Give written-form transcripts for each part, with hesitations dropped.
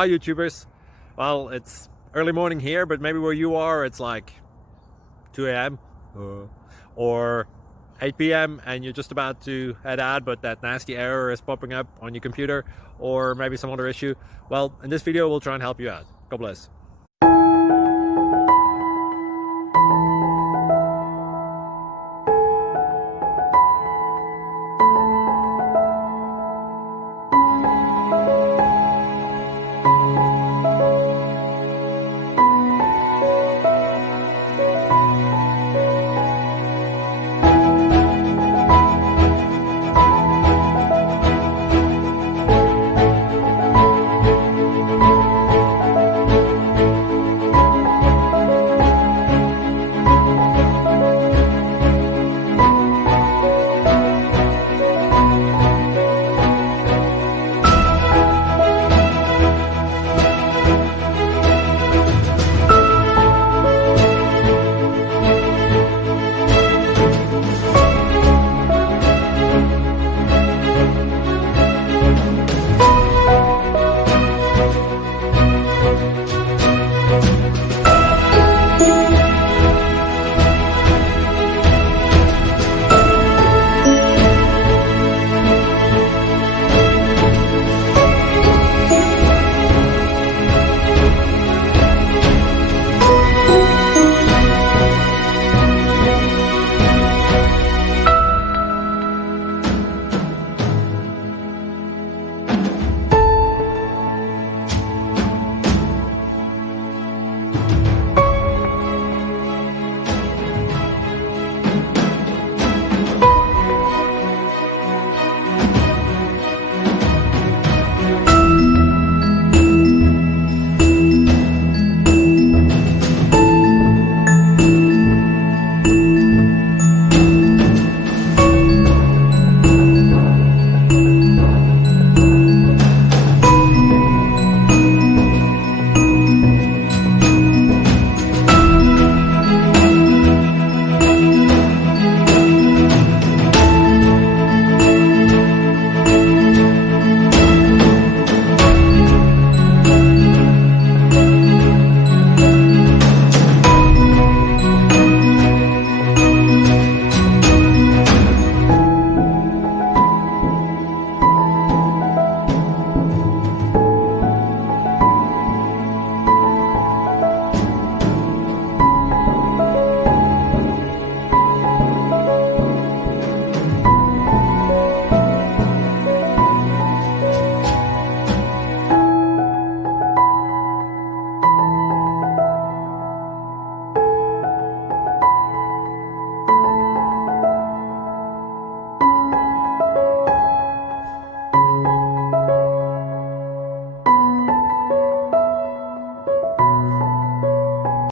Hi YouTubers. Well, it's early morning here, but maybe where you are it's like 2 a.m. or 8 p.m. and you're just about to head out, but that nasty error is popping up on your computer, or maybe some other issue. Well, in this video we'll try and help you out. God bless.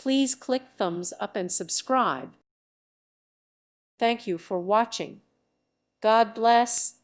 Please click thumbs up and subscribe. Thank you for watching. God bless.